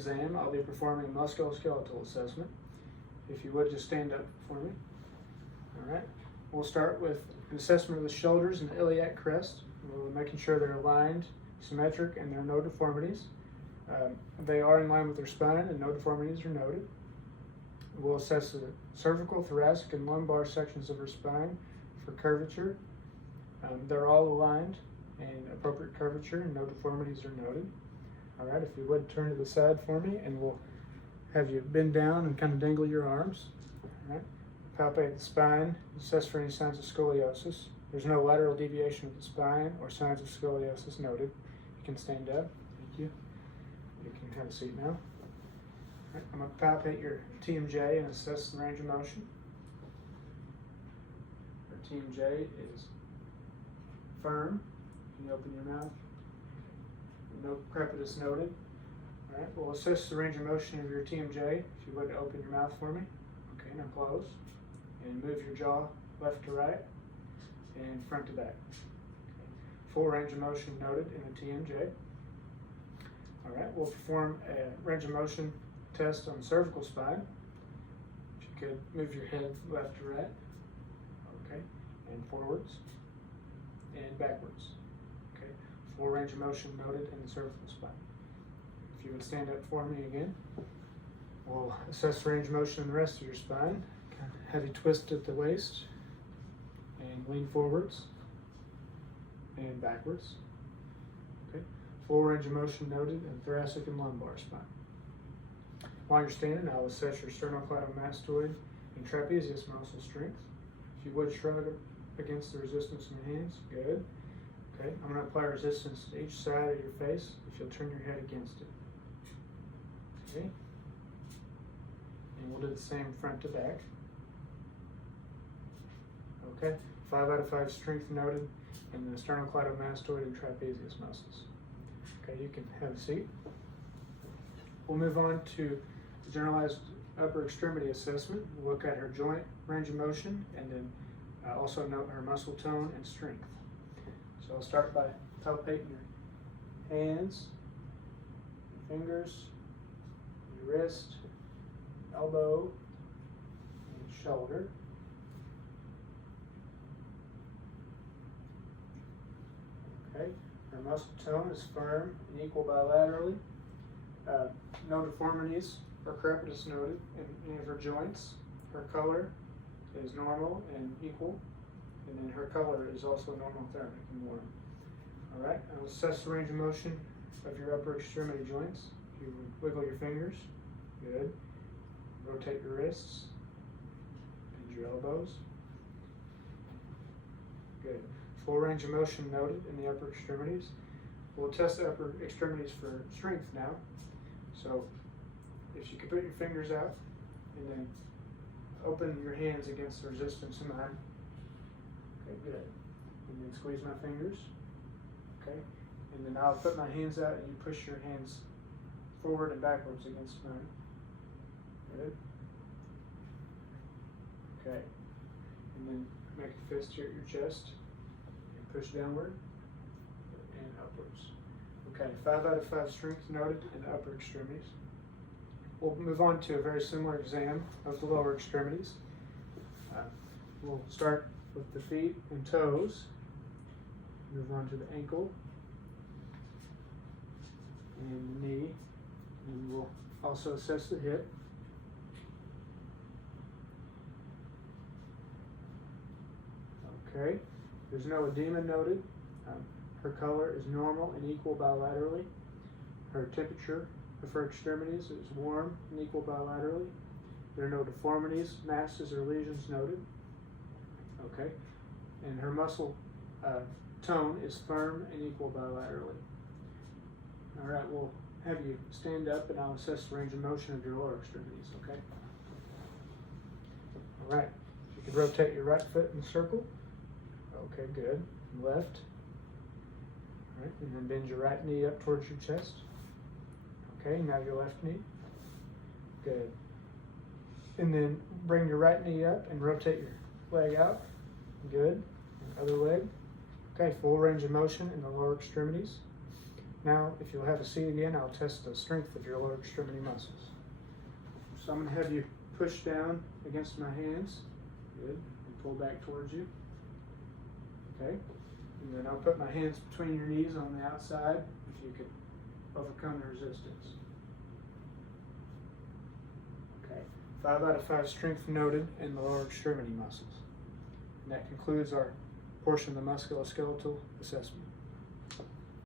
exam, I'll be performing a musculoskeletal assessment. If you would just stand up for me. All right. We'll start with an assessment of the shoulders and the iliac crest. We're making sure they're aligned, symmetric, and there are no deformities. They are in line with their spine and no deformities are noted. We'll assess the cervical, thoracic, and lumbar sections of her spine for curvature. They're all aligned and appropriate curvature and no deformities are noted. All right, if you would turn to the side for me, and we'll have you bend down and kind of dangle your arms. All right, palpate the spine, assess for any signs of scoliosis. There's no lateral deviation of the spine or signs of scoliosis noted. You can stand up. Thank you. You can have a seat now. All right, I'm going to palpate your TMJ and assess the range of motion. Your TMJ is firm. Can you open your mouth? No crepitus noted. All right, we'll assess the range of motion of your TMJ. If you would open your mouth for me. Okay, now close. And move your jaw left to right and front to back. Okay. Full range of motion noted in the TMJ. All right, we'll perform a range of motion test on the cervical spine. If you could move your head left to right. Okay, and forwards and backwards. Okay, full range of motion noted in the cervical spine. If you would stand up for me again, we'll assess range of motion in the rest of your spine. Kind of have you twist at the waist and lean forwards and backwards. Okay, full range of motion noted in thoracic and lumbar spine. While you're standing, I'll assess your sternocleidomastoid and trapezius muscle strength. If you would shrug against the resistance in your hands, good. Okay, I'm going to apply resistance to each side of your face if you'll turn your head against it. Okay, and we'll do the same front to back. Okay, 5 out of 5 strength noted in the sternocleidomastoid and trapezius muscles. Okay, you can have a seat. We'll move on to the generalized upper extremity assessment. We'll look at her joint range of motion and then also note her muscle tone and strength. So I'll start by palpating your hands, your fingers, your wrist, elbow, and shoulder. Okay, her muscle tone is firm and equal bilaterally. No deformities or crepitus noted in any of her joints. Her color is normal and equal, and then her color is also normothermic and warm. All right, I'll assess the range of motion of your upper extremity joints. You wiggle your fingers, good. Rotate your wrists, bend your elbows, good. Full range of motion noted in the upper extremities. We'll test the upper extremities for strength now. So if you could put your fingers out and then open your hands against the resistance in mine. Okay, good. And then squeeze my fingers. Okay, and then I'll put my hands out and you push your hands forward and backwards against mine. Good. Okay, and then make a fist here at your chest and push downward and upwards. Okay, 5 out of 5 strength noted in the upper extremities. We'll move on to a very similar exam of the lower extremities. We'll start with the feet and toes, move on to the ankle and the knee, and we'll also assess the hip. Okay, there's no edema noted. Her color is normal and equal bilaterally. Her temperature of her extremities is warm and equal bilaterally. There are no deformities, masses, or lesions noted. Okay, and her muscle tone is firm and equal bilaterally. All right, we'll have you stand up and I'll assess the range of motion of your lower extremities, okay? All right, if you could rotate your right foot in a circle. Okay, good. Left. All right, and then bend your right knee up towards your chest. Okay, now your left knee. Good. And then bring your right knee up and rotate your leg out. Good. And other leg. Okay, full range of motion in the lower extremities. Now, if you'll have a seat again, I'll test the strength of your lower extremity muscles. So I'm going to have you push down against my hands. Good. And pull back towards you. Okay. And then I'll put my hands between your knees on the outside if you could overcome the resistance. Okay. 5 out of 5 strength noted in the lower extremity muscles. And that concludes our portion of the musculoskeletal assessment.